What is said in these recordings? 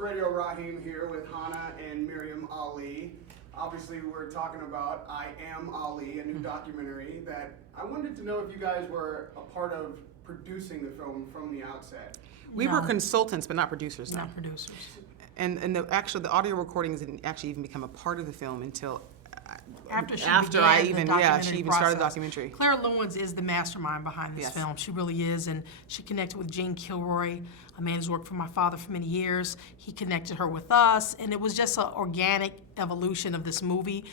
Radio Raheem here with Hannah and Miriam Ali. Obviously, we're talking about I Am Ali, a new documentary that I wanted to know if you guys were a part of producing the film from the outset. We No. were consultants, but not producers. Not producers. And the audio recordings didn't actually even become a part of the film until After she after began I the even documentary she even started the process. documentary. Claire Lewins is the mastermind behind this Yes. film. She really is, and she connected with Gene Kilroy, a man who's worked for my father for many years. He connected her with us, and it was just an organic evolution of this movie.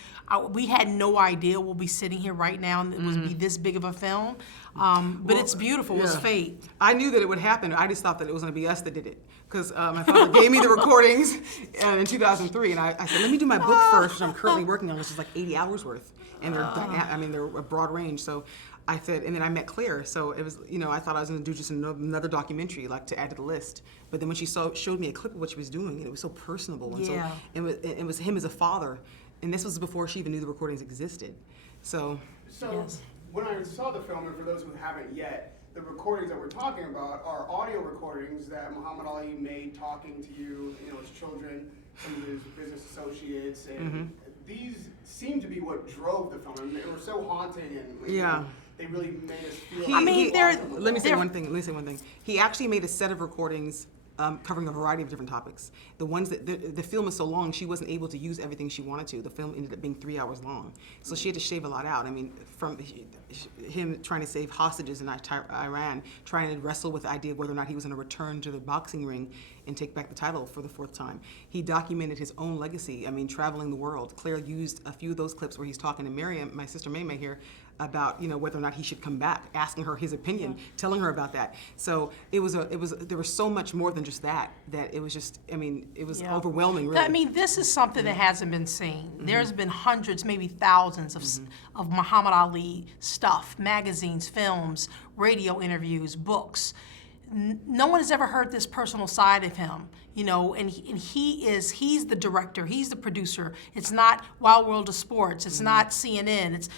We had no idea we'll be sitting here right now and it would be this big of a film, but it's beautiful. It's yeah. fate. I knew that it would happen. I just thought that it was going to be us that did it. Because my father gave me the recordings in 2003, and I said, let me do my book first, which I'm currently working on, which is like 80 hours worth. And they're a broad range. So I said, and then I met Claire. So it was, I thought I was going to do just another documentary, like to add to the list. But then when she showed me a clip of what she was doing, and it was so personable. And Yeah. so it was him as a father. And this was before she even knew the recordings existed. So Yes. When I saw the film, and for those who haven't yet, the recordings that we're talking about are audio recordings that Muhammad Ali made talking to you, his children, some of his business associates, and these seem to be what drove the film. I mean, they were so haunting, and Yeah. they really made us feel. I mean, they're- Let me say they're- one thing. He actually made a set of recordings covering a variety of different topics. The ones that the film is so long, she wasn't able to use everything she wanted to. The film ended up being 3 hours long, so she had to shave a lot out. I mean, from him trying to save hostages in Iran, trying to wrestle with the idea of whether or not he was going to return to the boxing ring and take back the title for the 4th time. He documented his own legacy. I mean, traveling the world. Claire used a few of those clips where he's talking to Miriam, my sister May here, about whether or not he should come back, asking her his opinion, telling her about that. So there was so much more than just that it was just, it was Yeah. overwhelming, really. I mean, this is something that hasn't been seen. There's been hundreds, maybe thousands of Muhammad Ali stuff, magazines, films, radio interviews, books. No one has ever heard this personal side of him, and he's the director, he's the producer. It's not Wild World of Sports, it's not CNN, it's,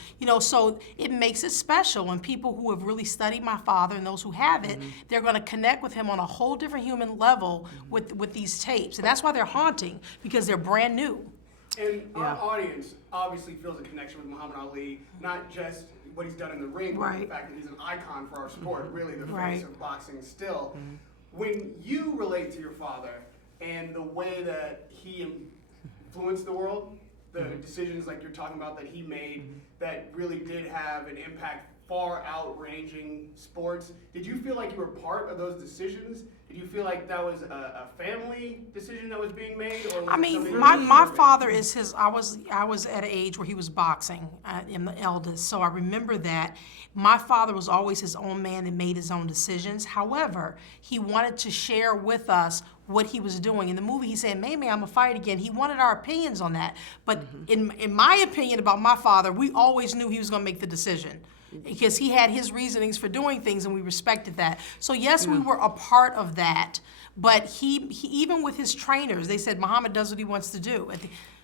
so it makes it special, and people who have really studied my father and those who haven't, they're gonna connect with him on a whole different human level with these tapes, and that's why they're haunting, because they're brand new. And our audience obviously feels a connection with Muhammad Ali, not just what he's done in the ring, but the Right. fact that he's an icon for our sport, really the face Right. of boxing still. When you relate to your father and the way that he influenced the world, the decisions like you're talking about that he made that really did have an impact far outranging sports, did you feel like you were part of those decisions? Did you feel like that was a family decision that was being made? Or was I it mean, something my that was father is his. I was at an age where he was boxing. I'm the eldest, so I remember that. My father was always his own man and made his own decisions. However, he wanted to share with us what he was doing. In the movie, he said, "Maybe I'm gonna fight again." He wanted our opinions on that. But in my opinion about my father, we always knew he was gonna make the decision, because he had his reasonings for doing things, and we respected that. So yes, we were a part of that, but he even with his trainers, they said Muhammad does what he wants to do.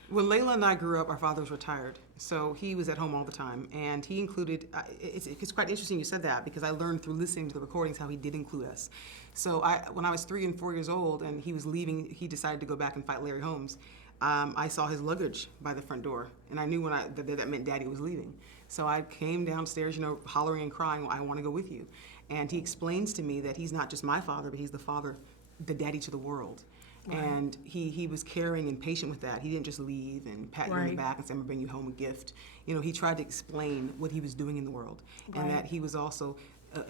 When Layla and I grew up, our father was retired, so he was at home all the time, and he included, it's quite interesting you said that, because I learned through listening to the recordings how he did include us. So when I was 3 and 4 years old and he was leaving, he decided to go back and fight Larry Holmes. I saw his luggage by the front door, and I knew that meant Daddy was leaving. So I came downstairs, hollering and crying, "I want to go with you." And he explains to me that he's not just my father, but he's the daddy to the world. Right. And he was caring and patient with that. He didn't just leave and pat you on the Right. back and say, "I'm gonna bring you home a gift." He tried to explain what he was doing in the world, and Right. that he was also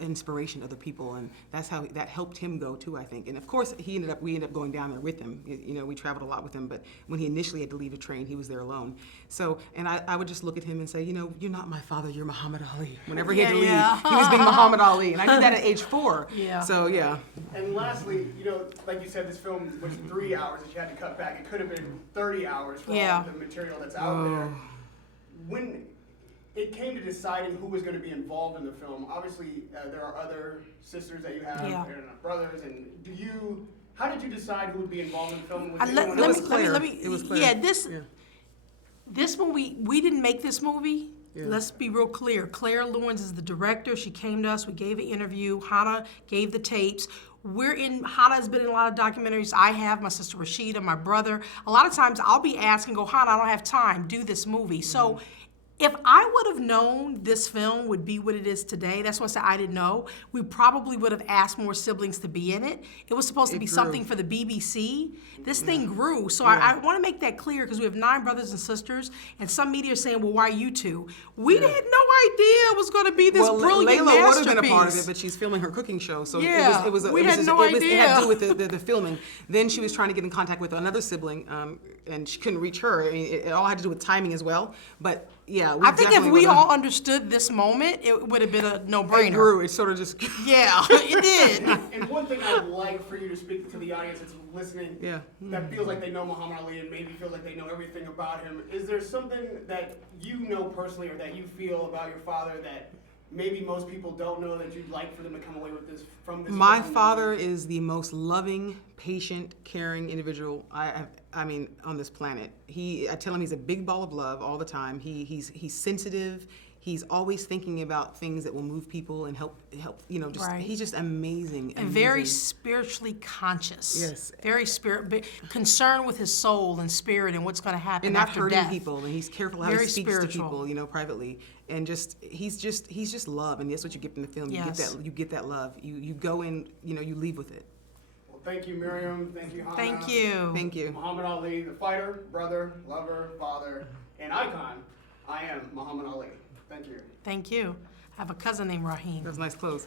inspiration to other people, and that's how that helped him go too, I think. And of course, we ended up going down there with him. We traveled a lot with him, but when he initially had to leave to train, he was there alone. So, and I would just look at him and say, "You're not my father, you're Muhammad Ali." Whenever he had to leave, he was being Muhammad Ali, and I did that at age 4. Yeah. So yeah. And lastly, like you said, this film was 3 hours that you had to cut back. It could have been 30 hours for all of the material that's out there. When it came to deciding who was going to be involved in the film, obviously there are other sisters that you have and brothers. And how did you decide who would be involved in the film? Was anyone else? It was Claire. Yeah, this one we didn't make this movie. Yeah. Let's be real clear. Claire Lewins is the director. She came to us. We gave an interview. Hannah gave the tapes. Hannah's been in a lot of documentaries. I have, my sister Rashida, my brother. A lot of times I'll be asked and go, Hannah, I don't have time, do this movie. So if I would have known this film would be what it is today, that's why I said I didn't know, we probably would have asked more siblings to be in it. It was supposed to be something for the BBC. This thing grew. So I want to make that clear because we have 9 brothers and sisters, and some media are saying, well, why you 2? We had no idea it was going to be this brilliant Layla masterpiece. would have been a part of it, but she's filming her cooking show, so Yeah, we had no it had to do idea. with the filming. Then she was trying to get in contact with another sibling, and she couldn't reach her. I mean, it all had to do with timing as well. But yeah, I think if definitely we would've- all understood this moment, it would have been a no-brainer. it grew. It sort of just Yeah, it did. And one thing I'd like for you to speak to the audience that's listening, Yeah. that feels like they know Muhammad Ali and maybe feels like they know everything about him. Is there something that you know personally or that you feel about your father that maybe most people don't know that you'd like for them to come away with this from this? My film? father is the most loving, patient, caring individual I mean, on this planet. I tell him he's a big ball of love all the time. He's sensitive. He's always thinking about things that will move people and help. Just Right. he's just amazing. And very amazing. spiritually conscious. Yes. Very concerned with his soul and spirit and what's going to happen And not after hurting death. people, and he's careful how Very he speaks spiritual. to people, privately. And he's just love, and that's what you get from the film. Yes. You get that love. You go in, you leave with it. Well, thank you, Miriam. Thank you, Hannah. Thank you. Thank you. Muhammad Ali, the fighter, brother, lover, father, and icon. I am Muhammad Ali. Thank you. Thank you. I have a cousin named Raheem. That's nice clothes.